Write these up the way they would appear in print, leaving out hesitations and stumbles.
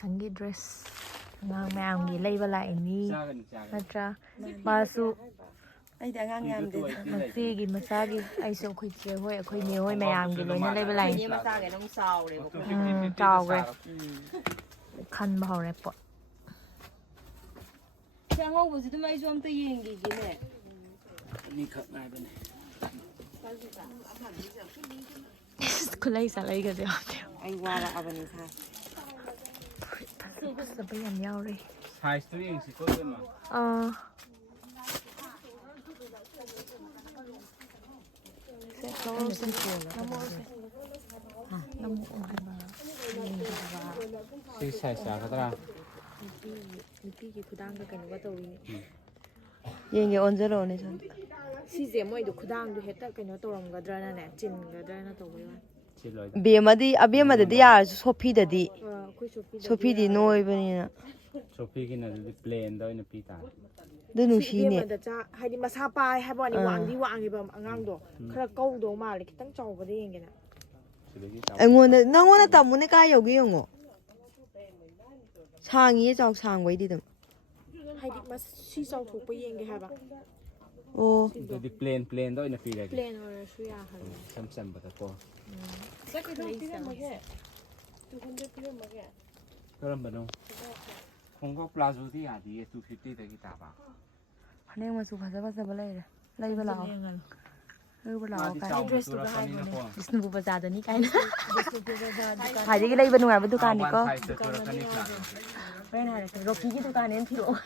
ꯌꯥꯎꯁꯪꯒꯤ ꯗ꯭ꯔꯦꯁ ꯑꯉꯥꯡ ꯃꯌꯥꯝꯒꯤ ꯂꯩꯕ ꯂꯥꯛꯏꯅꯤ ꯅꯠꯇ꯭ꯔꯥ ꯃꯥꯁꯨ ꯑꯩꯗꯤ ꯑꯉꯥꯡ ꯌꯥꯝꯗꯦ ꯃꯆꯦꯒꯤ ꯃꯆꯥꯒꯤ ꯑꯩꯁꯨ ꯑꯩꯈꯣꯏ ꯆꯦ ꯍꯣꯏ ꯑꯩꯈꯣꯏ ꯅꯦ ꯍꯣꯏ ꯃꯌꯥꯝꯒꯤ ꯂꯣꯏꯅ ꯂꯩꯕ ꯂꯥꯛꯏꯅꯤ ꯃꯆꯥꯒ ꯑꯗꯨꯝ ꯆꯥꯎꯔꯦꯕ ꯆꯥꯎꯈ꯭ꯔꯦ ꯈꯟꯕ ꯍꯧꯔꯦ ꯄꯣꯠ ꯁꯤ ꯑꯉꯧꯕꯁꯤ ꯑꯗꯨꯝ ꯑꯩꯁꯨ ꯑꯝꯇ ꯌꯦꯡꯈꯤꯒꯦꯅꯦ ꯑꯅꯤꯈꯛ ꯉꯥꯏꯕꯅꯦ ꯈꯨꯠꯂꯩ ꯆꯥꯂꯩꯒꯁꯦ ꯑꯩ ꯋꯥꯔꯛꯑꯕꯅꯤ ꯁꯥ ꯐꯖꯕ ꯌꯥꯝ ꯌꯥꯎꯔꯤ ꯁꯥꯏꯖꯇꯨ ꯌꯦꯡꯁꯤꯀꯣ ꯏꯕꯦꯝꯃ ꯁꯤ ꯁꯥꯏꯖ ꯌꯥꯒꯗ꯭ꯔꯥ ꯅꯨꯄꯤꯒꯤ ꯈꯨꯗꯥꯡꯗ ꯀꯩꯅꯣꯒ ꯇꯧꯔꯤꯅꯦ ꯌꯦꯡꯒꯦ ꯑꯣꯟꯖꯜꯂꯛꯑꯣꯅꯦ ꯁꯣꯝꯗ ꯁꯤꯁꯦ ꯃꯣꯏꯗꯣ ꯈꯨꯗꯥꯡꯗꯣ ꯍꯦꯛꯇ ꯀꯩꯅꯣ ꯇꯧꯔꯝꯒꯗ꯭ꯔꯅꯅꯦ ꯆꯤꯟꯒꯗ꯭ꯔꯅ ꯇꯧꯕꯩ ꯋꯥꯅꯤ ꯑꯕꯦꯝꯃꯗꯗꯤ ꯌꯥꯔꯁꯨ ꯁꯣꯐꯤꯗꯗꯤ ꯑꯩꯈꯣꯏ ꯁꯣꯐꯤꯗꯤ ꯅꯣꯏꯕꯅꯤꯅ ꯁꯣꯐꯤꯒꯤꯅ ꯑꯗꯨꯗꯤ ꯄ꯭ꯂꯦꯟꯗ ꯑꯣꯏꯅ ꯄꯤ ꯇꯥꯔꯦ ꯑꯗꯨ ꯅꯨꯡꯁꯤꯅꯦ ꯍꯥꯏꯗꯤ ꯃꯁꯥ ꯄꯥꯏ ꯍꯥꯏꯕ ꯋꯥꯅꯤ ꯋꯥꯡꯗꯤ ꯋꯥꯡꯉꯦꯕ ꯑꯉꯥꯡꯗꯣ ꯈꯔ ꯀꯧꯗꯧ ꯃꯥꯜꯂꯦ ꯈꯤꯇꯪ ꯆꯥꯎꯕꯗ ꯌꯦꯡꯒꯦꯅ ꯅꯪꯉꯣꯟꯗ ꯇꯝꯃꯨꯅꯦ ꯀꯥꯏ ꯌꯧꯒꯦ ꯌꯦꯡꯉꯣ ꯁꯥꯡꯉꯤꯌꯦ ꯁꯥꯡꯕꯩꯗꯤ ꯑꯗꯨꯝ ꯍꯥꯏꯗꯤ ꯁꯤ ꯆꯥꯎꯊꯣꯛꯄ ꯌꯦꯡꯒꯦ ꯍꯥꯏꯕ ꯑꯣ ꯑꯗꯨꯗꯤ ꯄ꯭ꯂꯦꯟꯗ ꯑꯣꯏꯅ ꯄꯤꯔꯒꯦ ꯄ꯭ꯂꯦꯟ ꯑꯣꯏꯔꯁꯨ ꯌꯥꯍꯜꯂꯦ ꯏꯆꯝ ꯆꯝꯕꯗꯀꯣ ꯀꯔꯝꯕꯅꯣ ꯈꯣꯡꯒ꯭ꯔꯥꯎ ꯄ꯭ꯂꯥꯖꯣꯗꯤ ꯌꯥꯗꯤꯌꯦ 250ꯗꯒꯤ ꯇꯥꯕ ꯐꯅꯦꯛ ꯃꯆꯨ ꯐꯖ ꯐꯖꯕ ꯂꯩꯔꯦ ꯂꯩꯕ ꯂꯥꯛꯑꯣ ꯂꯩꯕ ꯂꯥꯛꯑꯣ ꯕꯤꯁꯅꯨꯄꯨꯔ ꯕꯖꯥꯔꯗꯅꯤ ꯀꯥꯏꯅ ꯈ꯭ꯋꯥꯏꯗꯒꯤ ꯂꯩꯕ ꯅꯨꯡꯉꯥꯏꯕ ꯗꯨꯀꯥꯟꯅꯤꯀꯣ ꯍꯣꯔꯦꯟ ꯍꯥꯏꯔꯛꯀꯦ ꯔꯣꯛꯀꯤꯒꯤ ꯗꯨꯀꯥꯟꯅꯦꯅ ꯊꯤꯔꯛꯑꯣ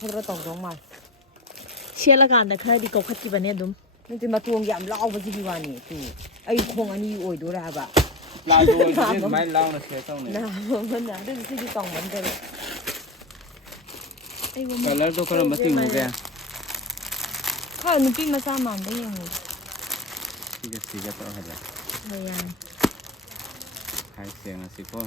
ꯐꯖꯅ ꯇꯧꯗꯧ ꯃꯥꯜꯂꯦ ꯁꯦꯠꯂꯀꯥꯟꯗ ꯈꯔꯗꯤ ꯀꯧꯈꯠꯈꯤꯕꯅꯦ ꯑꯗꯨꯝ ꯅꯠꯇꯦ ꯃꯇꯣꯡ ꯌꯥꯝ ꯂꯥꯎꯕꯁꯤꯒꯤ ꯋꯥꯅꯤ ꯑꯩ ꯈꯣꯡ ꯑꯅꯤ ꯑꯣꯏꯗꯣꯔꯦ ꯍꯥꯏꯕ ꯄ꯭ꯂꯥꯖꯣ ꯑꯣꯏꯕꯗꯤ ꯑꯗꯨꯃꯥꯏꯅ ꯂꯥꯎꯅ ꯁꯦꯠ ꯇꯧꯅꯩ ꯑꯗꯨꯗꯤ ꯁꯤꯗꯤ ꯀꯪꯃꯟꯗꯔꯦ ꯀꯂꯔꯗꯣ ꯀꯔꯝꯕ ꯆꯤꯡꯉꯨꯒꯦ ꯅꯨꯄꯤ ꯃꯆꯥ ꯃꯥꯟꯕ ꯌꯦꯡꯉꯨ ꯁꯤꯒ ꯇꯧꯔꯍꯜꯂꯦ ꯍꯣꯏ ꯌꯥꯅꯤ size ꯌꯦꯡꯉꯁꯤꯀꯣ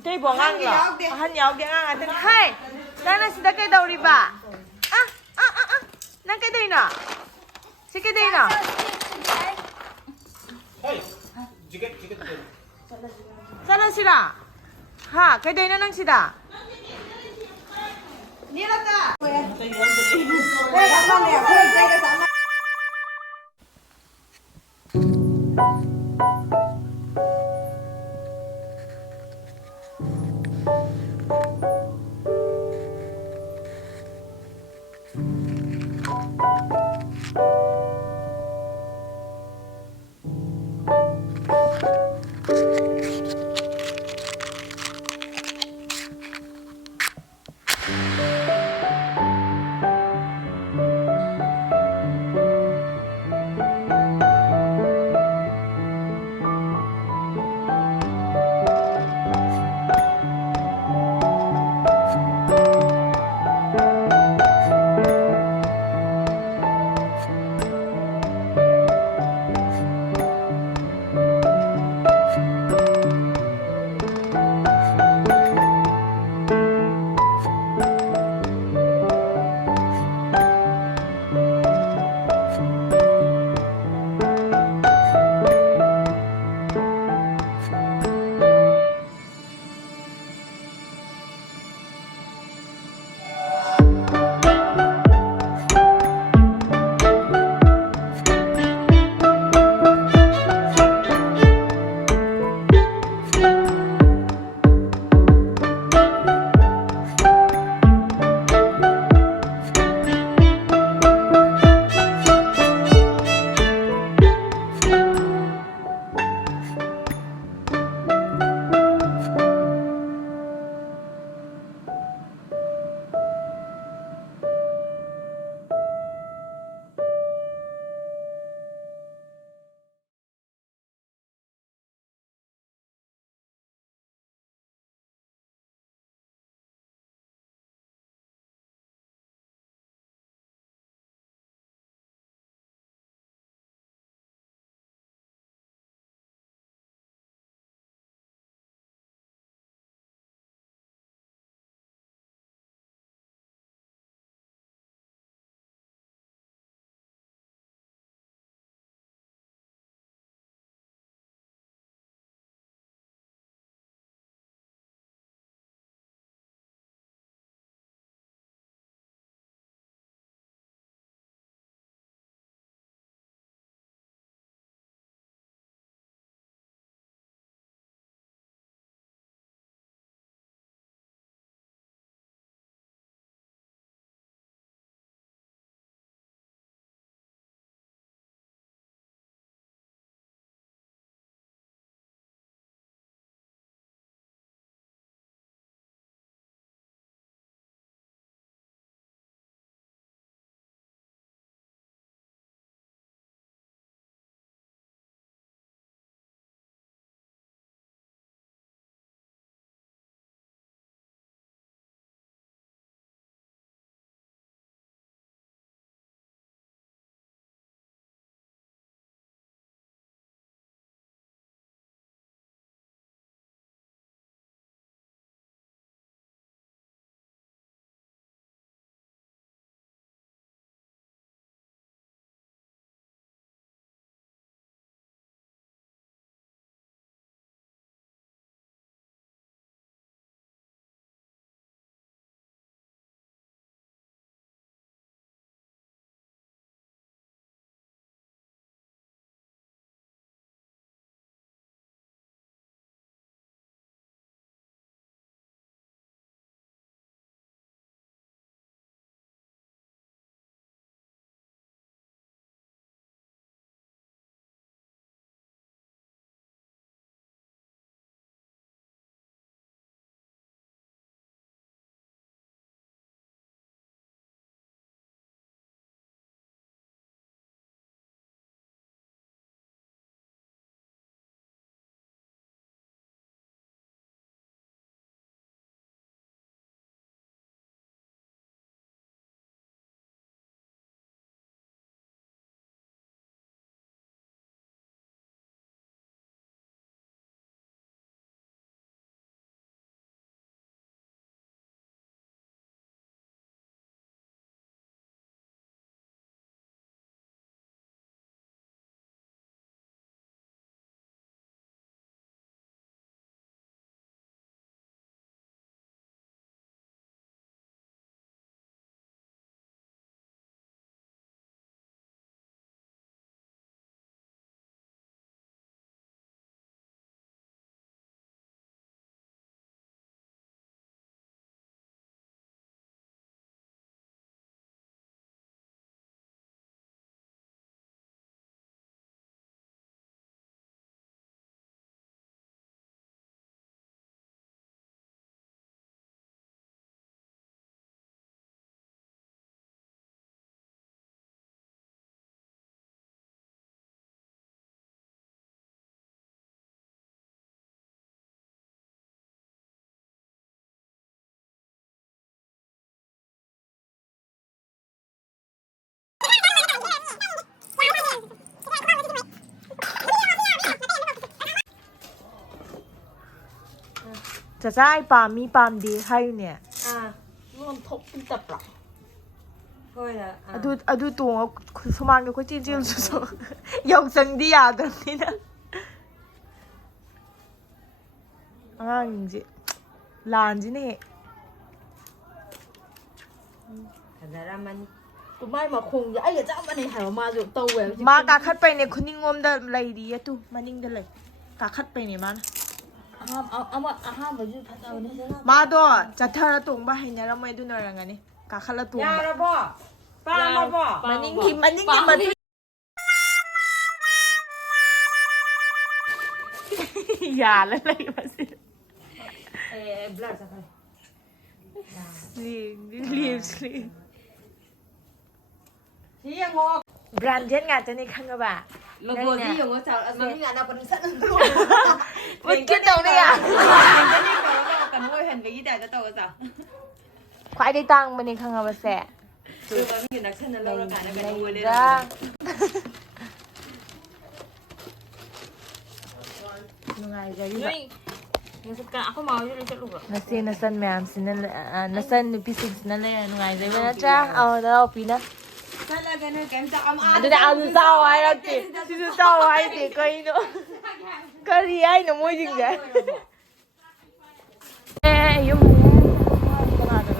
이따이 멍앙라. 한 여기 앙아든 하이. 나는 진짜 깨다우리바. 난 깨다이나. 시 깨다이나. sana sila. Ha, 깨다이나 낭 sila. 니라다. จะใช่ปามมีปามดีใครเนี่ย รวมทบเป็นตับหรอเฮ้ยละ ดูตัวสมานกับคนจีนสุดๆยกจังดีอ่ะตรงนี้นะจริงหลานจีนี่ แต่ละมันกูไม่มาคงไอ้เจ้ามันในหายมาอยู่ตัวเว้ย มากาคัดไปเนี่ยคุณนิ่งงมได้ไรดีอะตุมานิ่งได้เลยกาคัดไปเนี่ยมัน เอามาห้ามไปยืดพัดเอาเนี่ย มาตัวจะเธอละตุงบ้าเห็นเนี่ยเราไม่ดูหน่อยยังไงนี่กาคัดละตุง ยาละบ่ป้าละบ่ มานิ่งกินมานิ่งกินมาอย่าเลยเลยมาสิ บลัดสักหน่อย รีบ ที่ยังงอ แบรนด์เย็นงานจะนี่ข้างกระบะ แล้วก็ที่ยังงอสาวมันมีงานเอาเป็นสัตว์ มันคิดตรงนี้อ่ะ จะนี่ก่อนแล้วกันว่าเห็นกับยี่แต่จะโตสาว ควายได้ตังมันนี่ข้างกระบะแสะ คือมันอยู่นักเช่นนั้นแล้วกันแล้วกันดูเลย จ้ายังไงจะยุ่ง มึงสกัดเขาเมาอยู่เลยจะลูกอ่ะ นัสเซนัสันแมมสินั่นเลยนัสสันพิสิกสินั่นเลยยังไงจะไม่นะจ้าเอาแล้วปีนะ นั่นแหละกันเนี่ยแกมจะเอามา ดูนะเอาดูเศร้าไว้แล้วจีดูเศร้าไว้จีก็อีโน่ก็เรียนหนูไม่จริงจังยุ่มขนาดนั้น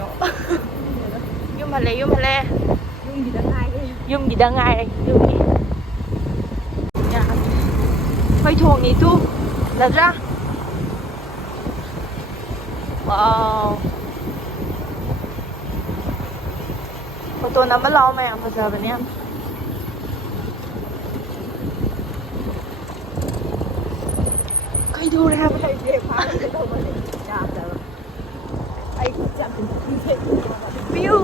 ยุ่มทะเลยุ่มดีดังไงยุ่มนี่ไปทวงนี่ตู้แล้วจ้าว้าวพอตัวนั้นมันร้องไหมอ่ะพอเจอแบบเนี้ยใครดูนะครับใครเจ็บพาไปตรงมาเลยจ้าเจอไอ้จับเป็นที่เจ็บปิ้ว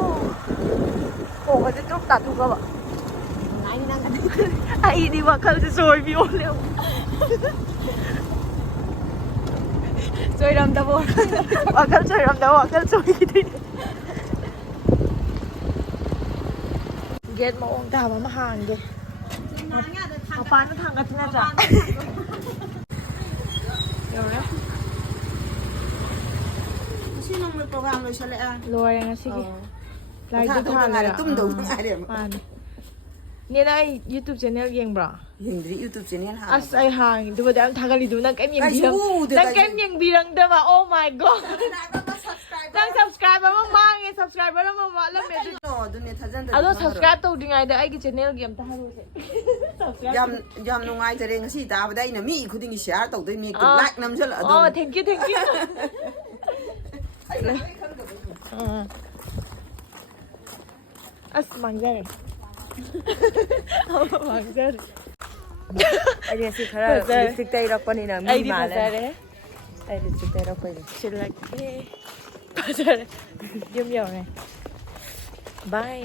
โอ้เขาจะจุกตัดทุกแล้วอ่ะไอ้ดีว่าเขาจะซวยปิ้วเร็วซวยรำตะโบว่าเขาซวยรำตะโบเขาซวยที่เย็ดมาองค์ดาวมาห่างเดเอาปานมาทางกันที่น่าจะเดี๋ยวนะ Sino may programa siya lang? รวยนะสิไลฟ์ทุกท่านเลย Tumdum ng area mo. เนี่ยนะ YouTube channel ยังบ่ Hindi YouTube channel ha. as ay hang di ba dam tagal dito nang kem yang Ay, bilang suud, nang ay, kem yang bilang diba oh my god Subscribe. nang subscriber mo mang subscriber mo alam mo No, dun ni thajan. ado subscribe to dingai da ai ki channel game ta haru se subscribe Jam nungai jare ngasi ta ba dai na mi khuding share tau dai mi ku like nam jal ado. oh thank you as mangjar mangjar anh em xin khá là lipstick tay đọc con này là ai mi đi mà mà ra lên đấy đây lipstick tay đọc con này She like, hey. Yum yum này. Bye.